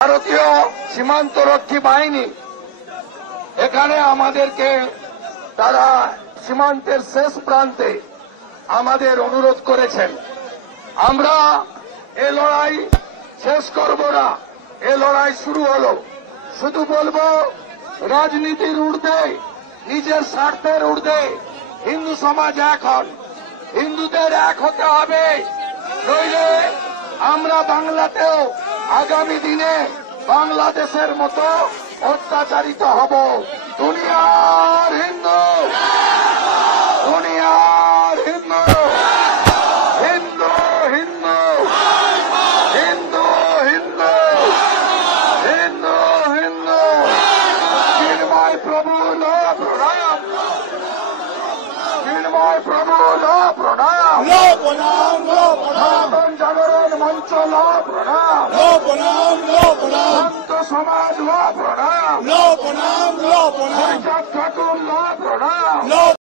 ভারতীয় সীমান্তরক্ষী বাহিনী এখানে আমাদেরকে তারা সীমান্তের শেষ প্রান্তে আমাদের অনুরোধ করেছেন। আমরা এ লড়াই শেষ করব না, এ লড়াই শুরু হলো। শুধু বলবো, রাজনীতির ঊর্ধ্বে, নিজের স্বার্থের ঊর্ধ্বে হিন্দু সমাজ এক হন, হিন্দুদের এক হতে হবে। নইলে আমরা বাংলাতেও আগামী দিনে বাংলাদেশের মতো অত্যাচারিত হব। দুনিয়ার হিন্দু, দুনিয়ার হিন্দু, হিন্দু হিন্দু, হিন্দু হিন্দু, হিন্দু হিন্দু, চিন্ময় প্রভু লো প্রণাম, চিন্ময় প্রভু লো প্রণাম, সনাতন জাগরণ মঞ্চ লো প্রণাম, সন্ত সমাজ লো প্রণাম, ঠাকুর লো প্রণাম।